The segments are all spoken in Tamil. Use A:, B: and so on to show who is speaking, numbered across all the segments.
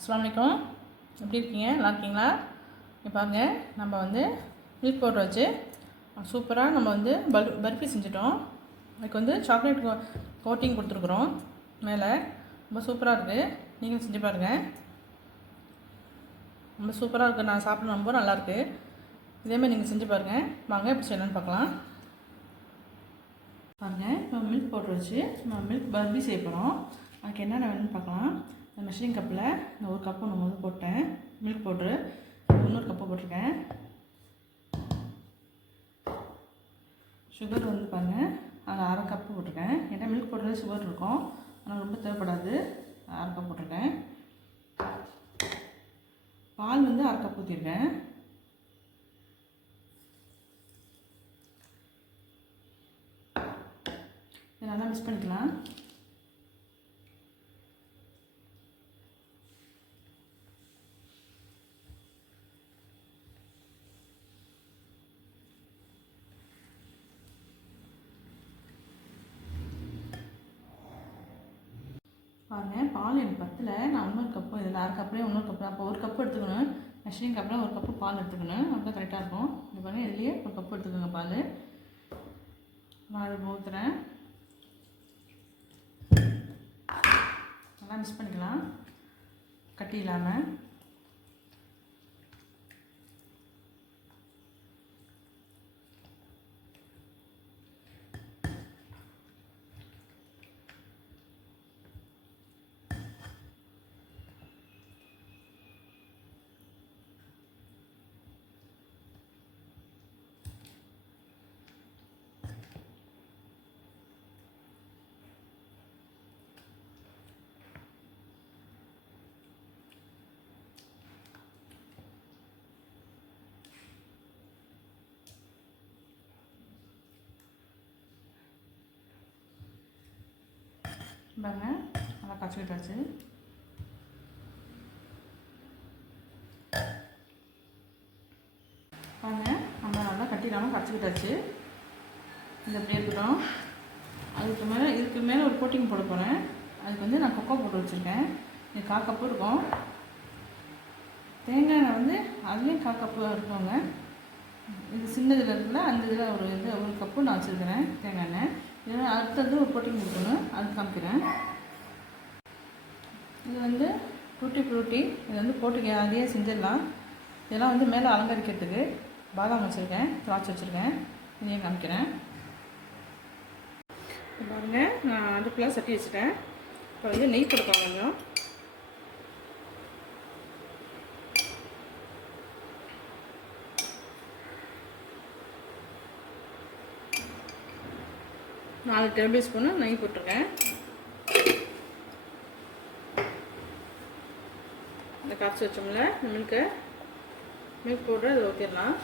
A: அஸ்லாம் வலைக்கம் எப்படி இருக்கீங்க? நல்லா இருக்கீங்களா? இங்கே பாருங்க நம்ம வந்து மில்க் பவுடர் வச்சு சூப்பராக நம்ம வந்து பல் பர்ஃபி செஞ்சுட்டோம். அதுக்கு வந்து சாக்லேட் கோட்டிங் கொடுத்துருக்குறோம். மேலே ரொம்ப சூப்பராக இருக்குது நீங்களும் செஞ்சு பாருங்கள் ரொம்ப சூப்பராக இருக்குது நான் சாப்பிட ரொம்ப நல்லாயிருக்கு இதேமாதிரி நீங்கள் செஞ்சு பாருங்கள் வாங்க எப்படி செய்யலான்னு பார்க்கலாம். பாருங்கள் இப்போ மில்க் பவுடர் வச்சு நம்ம மில்க் பர்ஃபி செய்ய போகிறோம் அதுக்கு என்னென்ன வேணும்னு பார்க்கலாம். இந்த மெஷரிங் கப்பில் இந்த ஒரு கப்பு ஒன்று வந்து போட்டேன். மில்க் பவுட்ரு இன்னொரு கப்பு போட்டிருக்கேன். சுகர் வந்து பாருங்கள் அதில் அரை கப்பு போட்டிருக்கேன். ஏன்னா மில்க் பவுடரில் சுகர் இருக்கும். ஆனால் ரொம்ப தேவைப்படாது. அரை கப் போட்டிருக்கேன். பால் வந்து அரை கப் ஊற்றிருக்கேன் இதை நல்லா மிக்ஸ் பண்ணிக்கலாம். பாருங்கள் பால் எனக்கு பத்தில் நான் இன்னொரு கப்பு இதில் அரை கப்புலேயே இன்னொரு கப்பு அப்போ ஒரு கப்பு எடுத்துக்கணும். மெஷரிங் கப்பில் ஒரு கப்பு பால் எடுத்துக்கணும். அப்போ கரெக்டாக இருக்கும். இது பாருங்கள் இதுலேயே ஒரு கப்பு எடுத்துக்கோங்க பால். நான் அது ஊற்றுறேன் நல்லா மிக்ஸ் பண்ணிக்கலாம். கட்டி இல்லாமல் பாருங்க நல்லா கச்சிக்கிட்டாச்சு பாருங்க நம்ம நல்லா கட்டிடாமல் கச்சிக்கிட்டாச்சு இது அப்படியே இருக்கட்டும். அதுக்கு மேலே இதுக்கு மேலே ஒரு கோட்டிங் போட போகிறேன் அதுக்கு வந்து நான் கொக்கோ போட்டு வச்சுருக்கேன். இது காக்கப்பும் இருக்கும். தேங்காய் எண்ணெய் வந்து அதுலேயும் காக்கப்பு இருக்குங்க. இது சின்னதில் இருக்குல்ல அந்த இதில் ஒரு இது ஒரு கப்பு நான் வச்சுருக்கிறேன் தேங்காய் எண்ணெய். ஏன்னா அடுத்தது ஒரு புரோட்டீன் கொடுக்கணும். அது காமிக்கிறேன். இது வந்து ஃப்ரூட்டி ஃப்ரூட்டி இது வந்து போட்டு அதையே செஞ்சிடலாம். இதெல்லாம் வந்து மேலே அலங்கரிக்கிறதுக்கு பாதாம் வச்சுருக்கேன். திராட்சை வச்சுருக்கேன். இதையும் காமிக்கிறேன். பாருங்கள் நான் அதுக்குள்ளே சட்டி வச்சுட்டேன். இப்போ வந்து நெய் கொடுப்போம் கொஞ்சம். நாலு டேபிள் ஸ்பூனு நெய் போட்டிருக்கேன். இந்த காய்ச்சி வச்சோம்ல மில்க்கு மில்க் பவுடர் அது ஊற்றிடலாம்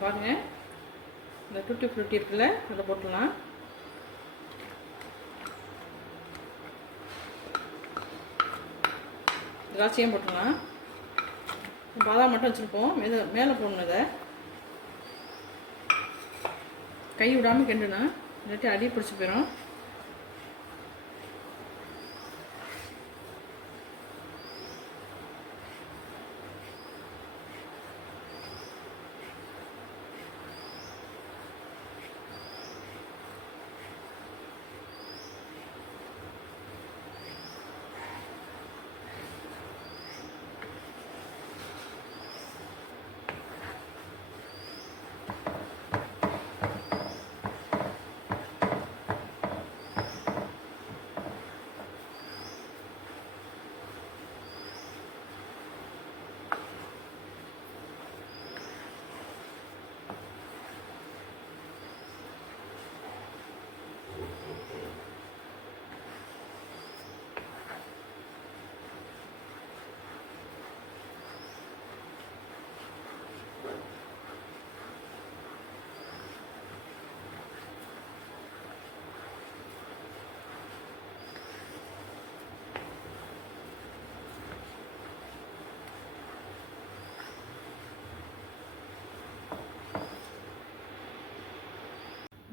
A: பாருங்கள் இந்த டூட்டி ஃப்ரூட்டி இருக்குல்ல அதை போட்டுடலாம். திராட்சையும் போட்டுடலாம். பாதாம் மட்டும் வச்சுருப்போம். மேலே மேலே போடணும் இதை. கை விடாமல் கிண்டணும் இல்லாட்டி அடி பிடிச்சி போயிடும்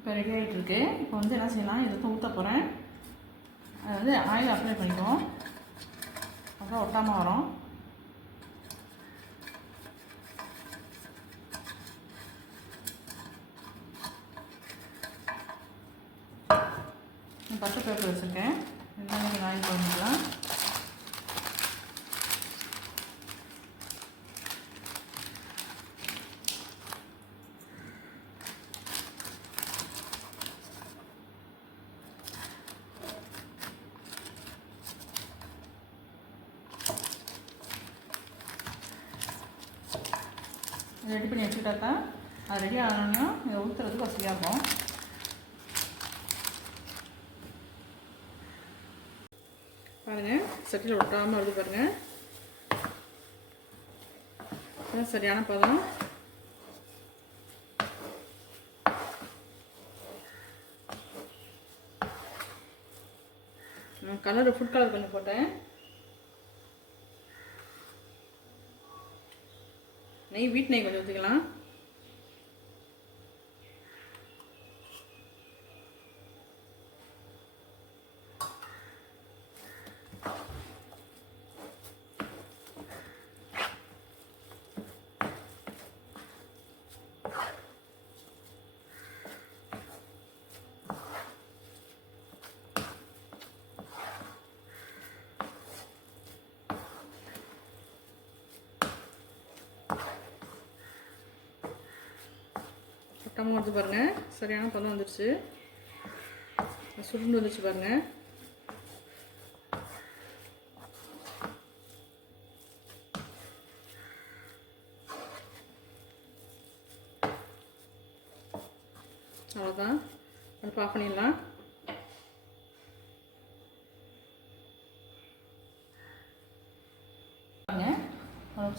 A: இப்போ ரெடி ஆகிட்டுருக்கு இப்போ வந்து என்ன செய்யலாம்? இதை ஊற்ற போகிறேன் அது வந்து ஆயில் அப்ளை பண்ணிக்குவோம். அப்புறம் ஒட்டாமல் வரும். நான் பச்சை பேப்பர் வச்சுருக்கேன். ரெண்டாவது நீங்கள் ஆயில் பண்ணிக்கலாம் ரெடி பண்ணி வச்சுக்கிட்டா தான் அது ரெடி ஆகணும்னா இதை ஊற்றுறதுக்கு வசதியாக இருக்கும் பாருங்கள் சட்டியில் ஒட்டாமல் வருது பாருங்கள் சரியான பதம். கலர் ஃபுட் கலர் கொஞ்சம் போட்டேன். நெய் வீட்டு நெய் கொஞ்சம் ஊற்றிக்கலாம் சுத்தமாக வந்து பாருங்கள் சரியான பதம் வந்துடுச்சு சுருண்டு வந்துருச்சு பாருங்கள் அவ்வளோதான் அடுப்பு ஆஃப் பண்ணிடலாம். பாருங்க.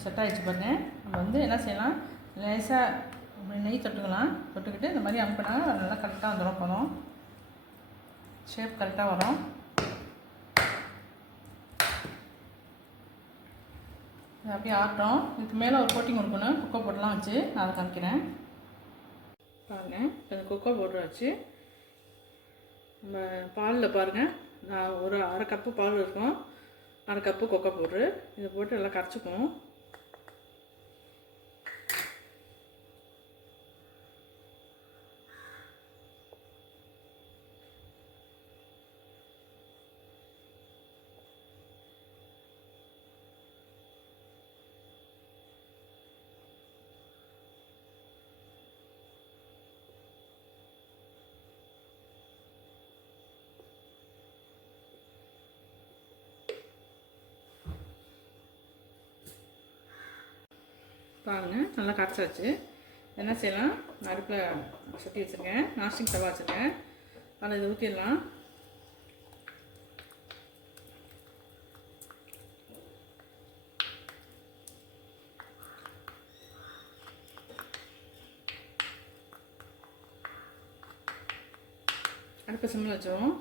A: செட் ஆகிடுச்சு பாருங்கள் நம்ம வந்து என்ன செய்யலாம்? லேசாக அப்படி நெய் தொட்டுக்கலாம். தொட்டுக்கிட்டு இந்த மாதிரி அமுக்கினா நல்லா கரெக்டாக வந்துடும் போதும் ஷேப் கரெக்டாக வரும். இது அப்படியே ஆகட்டும் இதுக்கு மேலே ஒரு கோட்டிங் கொடுக்கணும் குக்கோ போட்டுலாம் வச்சு நான் அதை காமிக்கிறேன். பாருங்கள் இந்த குக்கோ போட்டு வச்சு நம்ம பாலில் பாருங்கள் நான் ஒரு அரை கப்பு பால் இருக்கும். அரை கப்பு கொக்கோ பவுட்ரு இதை போட்டு நல்லா கரைச்சிக்குவோம். பாருங்கள் நல்லா கரைச்சாச்சு என்ன செய்யலாம்? அடுப்பில் சுற்றி வச்சுருக்கேன். நாஸ்டிக் தவா வச்சுருக்கேன். அதில் இதை ஊற்றிடலாம் அடுப்பை சிம்மில் வச்சுருவோம்.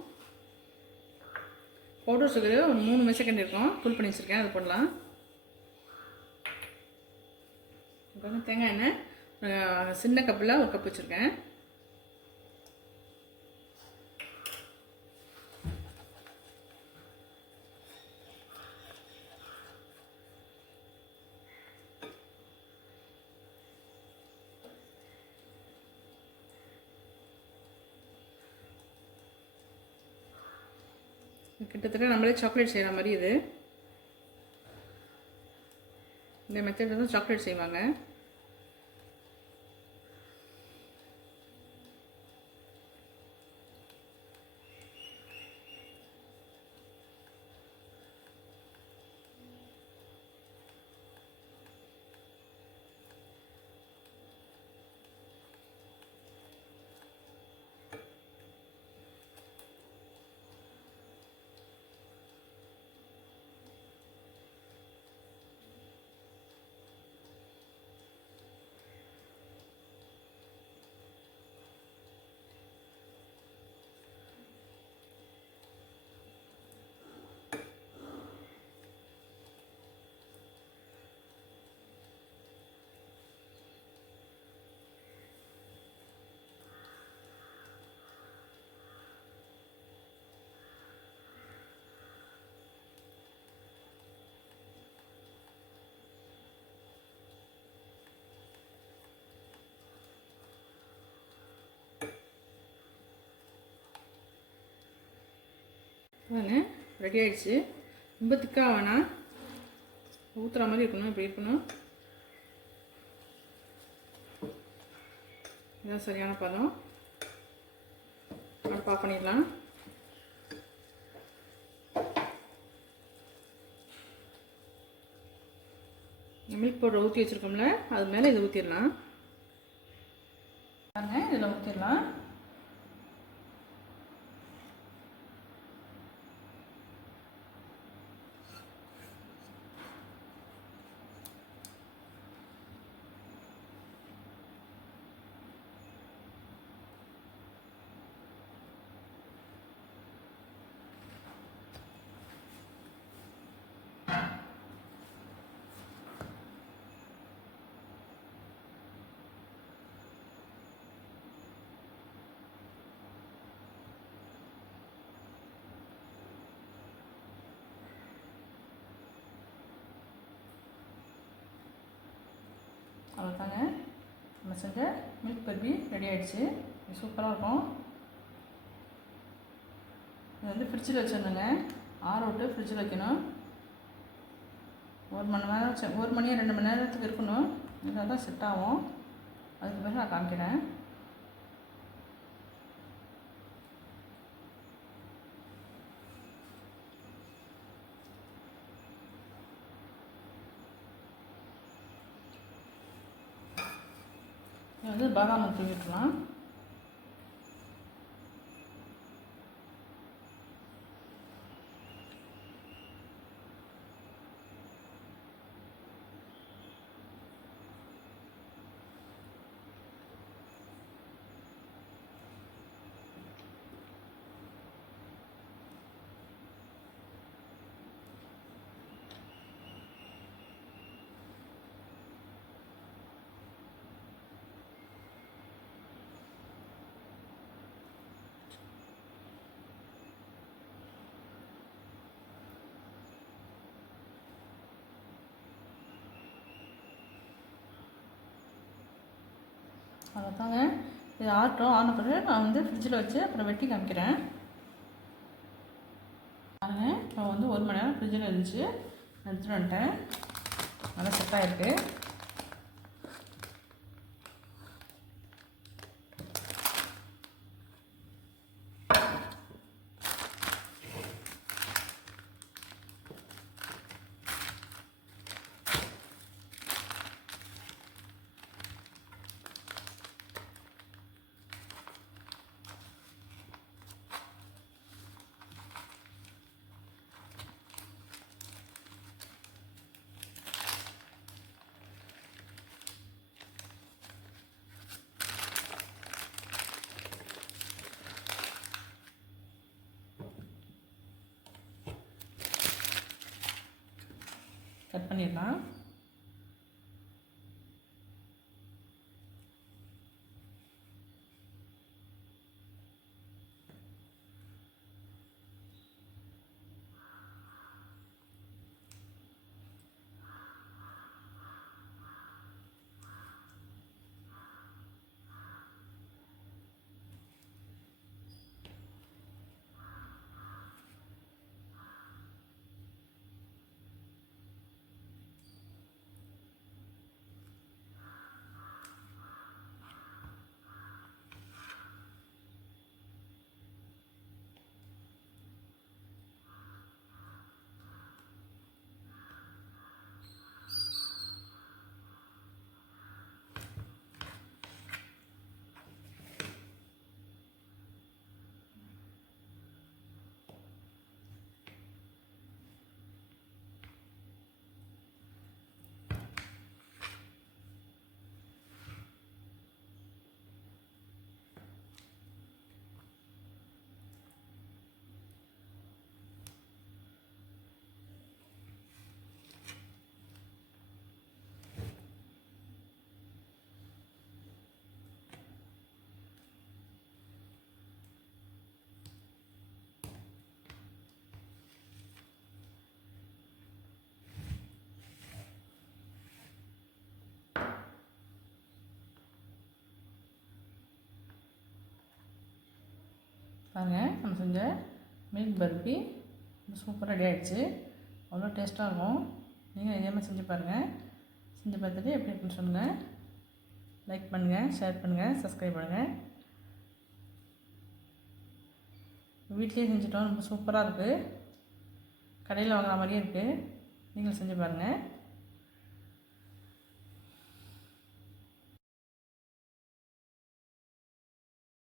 A: பவுடர் சுகர் ஒரு மூணு செகண்ட் இருக்கும் ஃபுல் பண்ணி வச்சுருக்கேன். அது போடலாம். பாருங்க தேங்காய் எண்ணெய். சின்ன கப்பில் ஒரு கப் வச்சுருக்கேன். கிட்டத்தட்ட நம்மளே சாக்லேட் செய்கிற மாதிரி இது. இந்த மெத்தட் தான் சாக்லேட் செய்வாங்க. பாருங்க ரெடி ஆகிடுச்சு ரொம்ப திக்காக வேணாம் ஊற்றுற மாதிரி இருக்கணும் இப்படி இருக்கணும். இதான் சரியான பதம். அடுப்பு ஆஃப் பண்ணிடலாம். மில்க் பவுடர் ஊற்றி வச்சுருக்கோம்ல அது மேலே இதை ஊற்றிடலாம் பாருங்க இதில் ஊற்றிடலாம் அவ்வளோதாங்க. நம்ம செஞ்ச மில்க் பர்பி ரெடி ஆகிடுச்சு இது சூப்பராக இருக்கும். இது வந்து ஃப்ரிட்ஜில் வச்சிடணுங்க. ஆற விட்டு ஃப்ரிட்ஜில் வைக்கணும். ஒரு மணி நேரம் செ- ஒரு மணியாக ரெண்டு மணி நேரத்துக்கு இருக்கணும். இருந்தால் தான் செட் ஆகும். அதுக்கு பிறகு நான் காமிக்கிறேன். வந்து பாதாம் தூவி விட்டுலாம் அவ்வளோதாங்க இது ஆட்டோம் ஆன பிறகு நான் வந்து ஃப்ரிட்ஜில் வச்சு அப்புறம் வெட்டி காமிக்கிறேன். பாருங்க இப்போ வந்து ஒரு மணி நேரம் ஃப்ரிட்ஜில் இருந்துச்சு. எடுத்துகிட்டு வந்துட்டேன். நல்லா செட் பண்ணிடலாம். பாருங்கள் நம்ம செஞ்ச மில்க் பர்பி ரொம்ப சூப்பராக ரெடி ஆகிடுச்சு அவ்வளோ டேஸ்ட்டாக இருக்கும். நீங்கள் இதே மாதிரி செஞ்சு பாருங்கள் செஞ்சு பார்த்துட்டு எப்படி இருக்குன்னு சொல்லுங்கள் லைக் பண்ணுங்கள் ஷேர் பண்ணுங்கள் சப்ஸ்கிரைப் பண்ணுங்கள் வீட்லேயே செஞ்சுட்டோம் ரொம்ப சூப்பராக இருக்குது கடையில் வாங்குற மாதிரியே இருக்குது நீங்களும் செஞ்சு பாருங்கள்